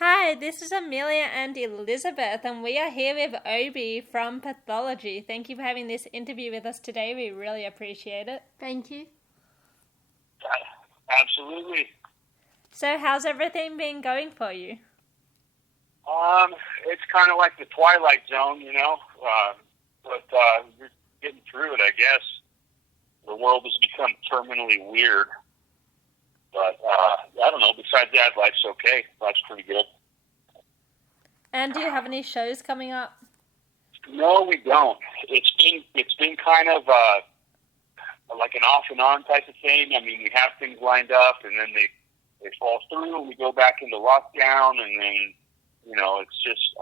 Hi, this is Ameila and Elizabeth, and we are here with Obie from Pathology. Thank you for having this interview with us today. We really appreciate it. Thank you. Absolutely. So, how's everything been going for you? It's kind of like the Twilight Zone, but you're getting through it, I guess. The world has become terminally weird. But, I don't know, besides that, life's okay. Life's pretty good. And do you have any shows coming up? No, we don't. It's been kind of like an off and on type of thing. I mean, we have things lined up, and then they fall through, and we go back into lockdown, and then, it's just,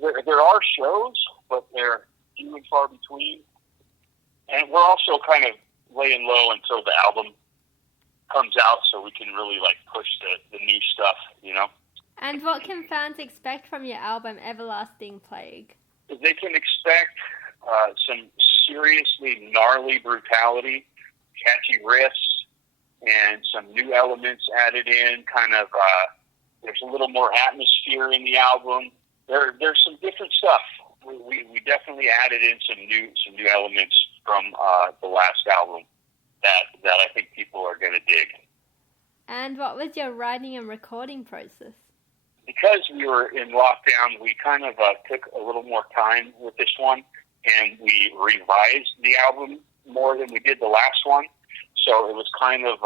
there are shows, but they're few and far between. And we're also kind of laying low until the album comes out so we can really, push the new stuff, And what can fans expect from your album, Everlasting Plague? They can expect some seriously gnarly brutality, catchy riffs, and some new elements added in, there's a little more atmosphere in the album. There's some different stuff. We definitely added in some new elements from the last album that I think people are going to dig. And what was your writing and recording process? Because we were in lockdown, we kind of took a little more time with this one, and we revised the album more than we did the last one. So it was kind of,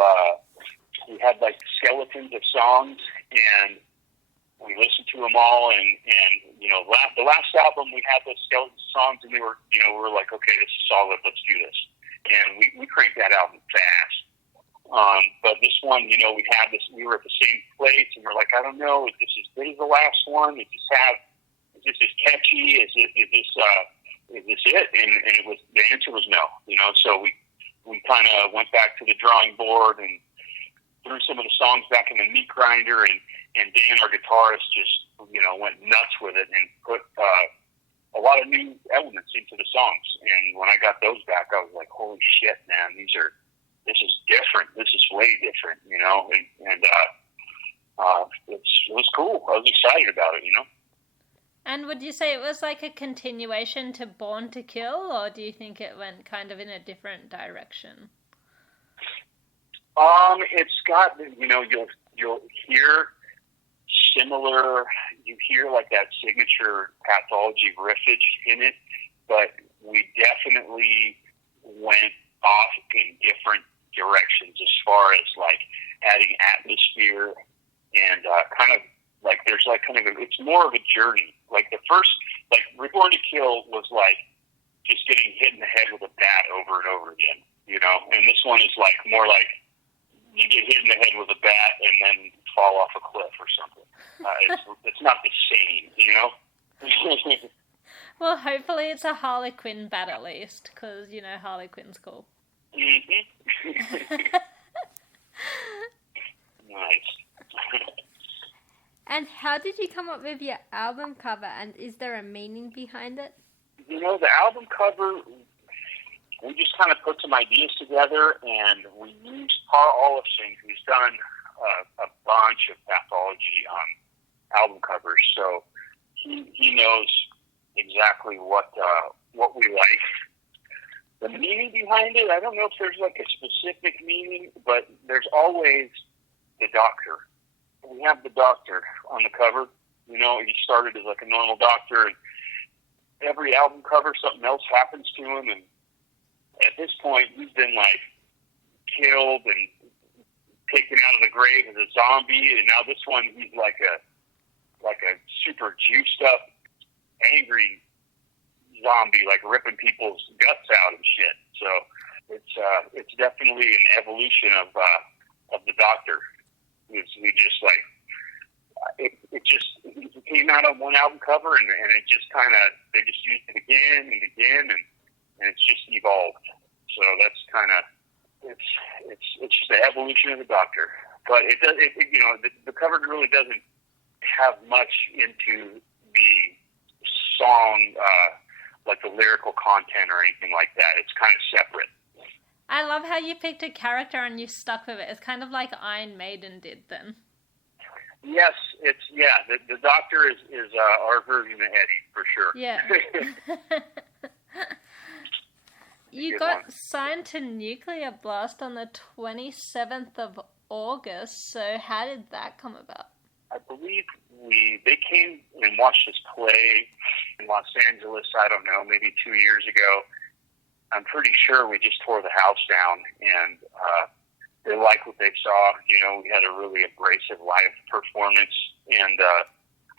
we had skeletons of songs, and we listened to them all, and the last album we had those skeleton songs, and we were like, okay, this is solid, let's do this. And we cranked that album fast. But this one, we were at the same place, and we're like, I don't know, is this as good as the last one? Is this as catchy? Is this it? And it was, the answer was no, so we kind of went back to the drawing board and threw some of the songs back in the meat grinder, and Dan, our guitarist, just, went nuts with it and put a lot of new elements into the songs. And when I got those back, I was like, holy shit, man, this is different. This is way different, and it was cool. I was excited about it, And would you say it was like a continuation to Born to Kill, or do you think it went kind of in a different direction? It's got, you'll hear similar, you hear that signature Pathology riffage in it, but we definitely went off in different directions as far as adding atmosphere and it's more of a journey. The first, Reborn to Kill was just getting hit in the head with a bat over and over again, and this one is more you get hit in the head with a bat and then fall off a cliff or something. It's not the same, Well, hopefully it's a Harley Quinn bat at least, because, Harley Quinn's cool. Mm-hmm. Nice. And how did you come up with your album cover, and is there a meaning behind it? The album cover, we just kind of put some ideas together, and we used Paul Olafson, who's done a bunch of Pathology album covers, so he knows exactly what we like. The meaning behind it, I don't know if there's a specific meaning, but there's always the doctor. We have the doctor on the cover. He started as a normal doctor, and every album cover, something else happens to him, and at this point, he's been killed and taken out of the grave as a zombie, and now this one, he's like a super juiced up, angry zombie, ripping people's guts out and shit. So it's definitely an evolution of the doctor. We just it came out on one album cover, and it just they just used it again and again, and it's just evolved. So that's it's just the evolution of the doctor. But the cover really doesn't have much into the song, the lyrical content or anything like that. It's kind of separate. I love how you picked a character and you stuck with it. It's kind of like Iron Maiden did then. Yes, the Doctor is our version of Eddie for sure. Yeah. You got signed to Nuclear Blast on the 27th of August, so how did that come about? I believe they came and watched us play in Los Angeles, I don't know, maybe 2 years ago. I'm pretty sure we just tore the house down, and they liked what they saw. You know, we had a really abrasive live performance, and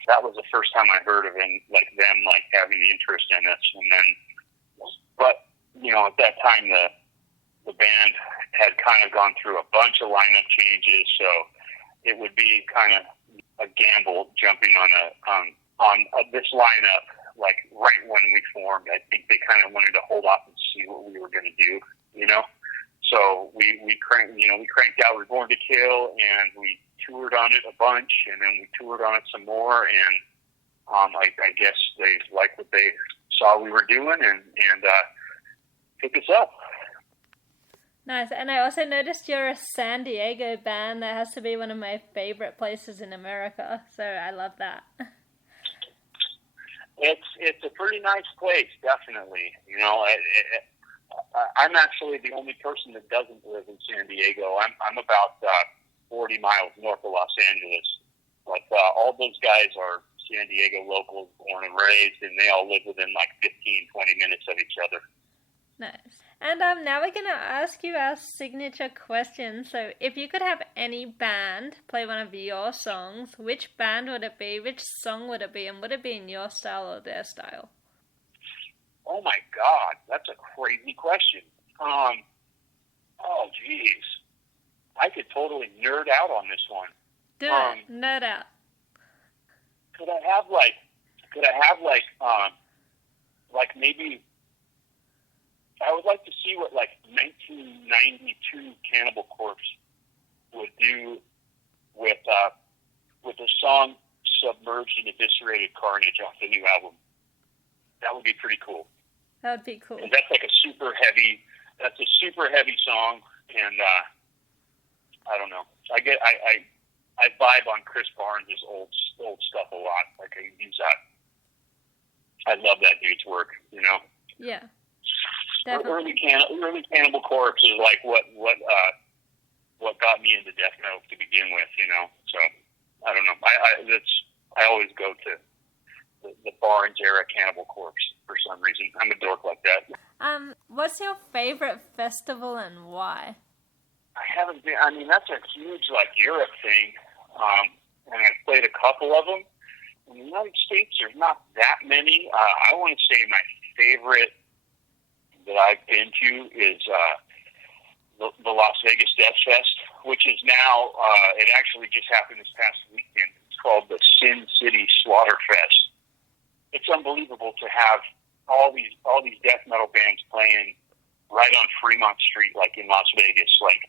that was the first time I heard of them having interest in us. And then, but you know, at that time the band had kind of gone through a bunch of lineup changes, so it would be kind of a gamble jumping on this lineup like right when we formed. I think they kind of wanted to hold off and see what we were going to do, you know. So we cranked out We're Born to Kill, and we toured on it a bunch, and then we toured on it some more, and I guess they liked what they saw we were doing, and picked us up. Nice. And I also noticed you're a San Diego band. That has to be one of my favorite places in America, so I love that. It's a pretty nice place, definitely. You know, I'm actually the only person that doesn't live in San Diego. I'm about 40 miles north of Los Angeles, but all those guys are San Diego locals, born and raised, and they all live within like 15, 20 minutes of each other. Nice. And now we're going to ask you our signature question. So if you could have any band play one of your songs, which band would it be? Which song would it be? And would it be in your style or their style? Oh my God, that's a crazy question. Oh geez, I could totally nerd out on this one. Do it, nerd out. Could I have maybe? I would like to see what 1992 Cannibal Corpse would do with the song "Submerged in Eviscerated Carnage" off the new album. That would be pretty cool. That would be cool. And that's a super heavy song, and I don't know. I vibe on Chris Barnes' old stuff a lot. Like I use that. I love that dude's work. You know. Yeah. Definitely. Early Cannibal Corpse is like what got me into death metal to begin with. You know. So I don't know. I always go to the Barnes era Cannibal Corpse for some reason. I'm a dork like that. What's your favorite festival and why? I haven't been. I mean, that's a huge Europe thing, and I've played a couple of them. In the United States, there's not that many. I want to say my favorite that I've been to is the Las Vegas Death Fest, which is now. It actually just happened this past weekend. It's called the Sin City Slaughter Fest. It's unbelievable to have all these death metal bands playing right on Fremont Street, like in Las Vegas, like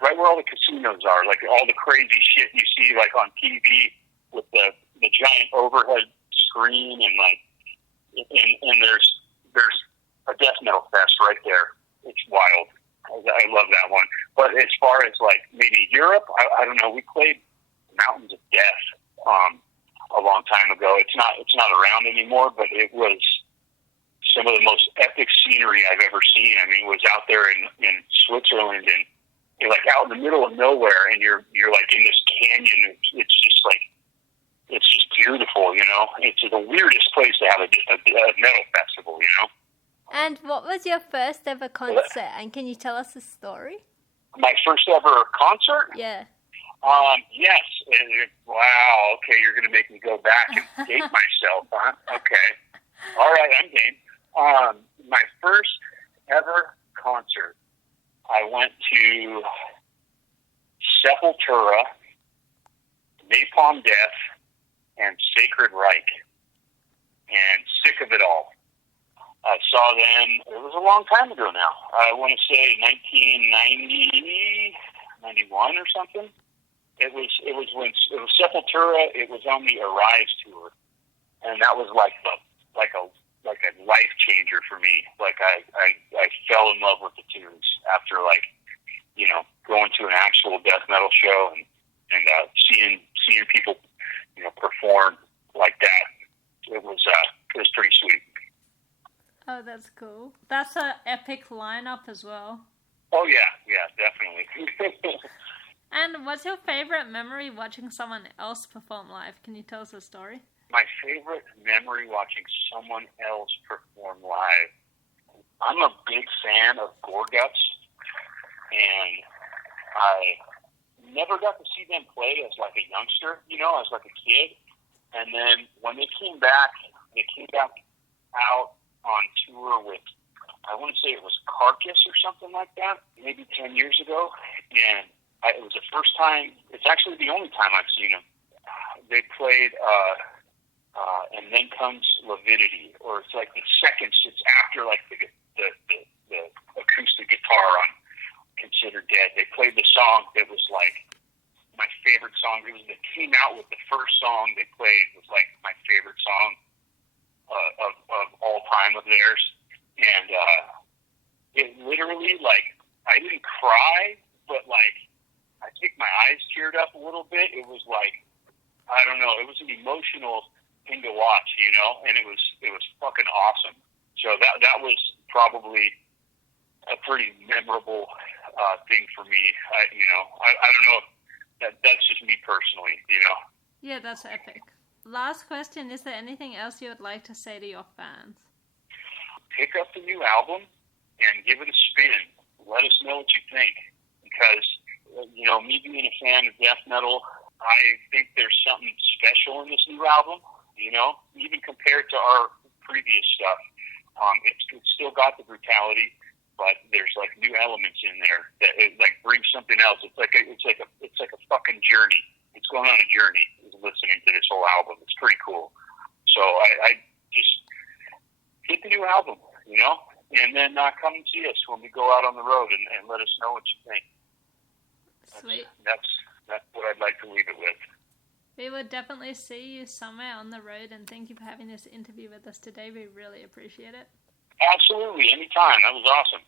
right where all the casinos are, like all the crazy shit you see like on TV with the giant overhead screen and and there's a death metal fest right there. It's wild. I love that one. But as far as maybe Europe, I don't know. We played Mountains of Death a long time ago. It's not around anymore, but it was some of the most epic scenery I've ever seen. I mean, it was out there in Switzerland, and you're out in the middle of nowhere, and you're in this canyon. It's just beautiful, you know. It's the weirdest place to have a metal festival, you know. And what was your first ever concert? And can you tell us the story? My first ever concert? Yeah. Yes. Wow. Okay, you're going to make me go back and date myself, huh? Okay. All right, I'm game. My first ever concert, I went to Sepultura, Napalm Death, and Sacred Reich, and sick of it all. I saw them, it was a long time ago now. I want to say 1990, 91 or something. It was Sepultura. It was on the Arise tour, and that was like a life changer for me. I fell in love with the tunes after going to an actual death metal show and seeing people, perform like that, it was pretty sweet. Oh, that's cool. That's an epic lineup as well. Oh yeah, definitely. And what's your favorite memory watching someone else perform live? Can you tell us a story? My favorite memory watching someone else perform live. I'm a big fan of Gorguts, and I never got to see them play as like a youngster, as like a kid. And then when they came back out on tour with, I want to say it was Carcass or something like that, maybe 10 years ago. And it was the first time, it's actually the only time I've seen them. They played, And Then Comes Lividity, or it's like the second, it's after like the acoustic guitar on Considered Dead. They played the song that was like my favorite song. It was that came out with the first song they played was like my favorite song of all time of theirs. And it literally, like, I didn't cry, but like I think my eyes teared up a little bit. It was like, I don't know, it was an emotional thing to watch, and it was fucking awesome. So that was probably a pretty memorable thing for me. I don't know if that's just me personally, Yeah, that's epic. Last question, is there anything else you would like to say to your fans? Pick up the new album and give it a spin. Let us know what you think, because me being a fan of death metal, I think there's something special in this new album, even compared to our previous stuff. It's still got the brutality, but there's like new elements in there that like bring something else. It's like a fucking journey. It's going on a journey listening to this whole album. It's pretty cool. So I just get the new album, and then come and see us when we go out on the road and let us know what you think. Sweet. That's what I'd like to leave it with. We will definitely see you somewhere on the road, and thank you for having this interview with us today. We really appreciate it. Absolutely. Anytime. That was awesome.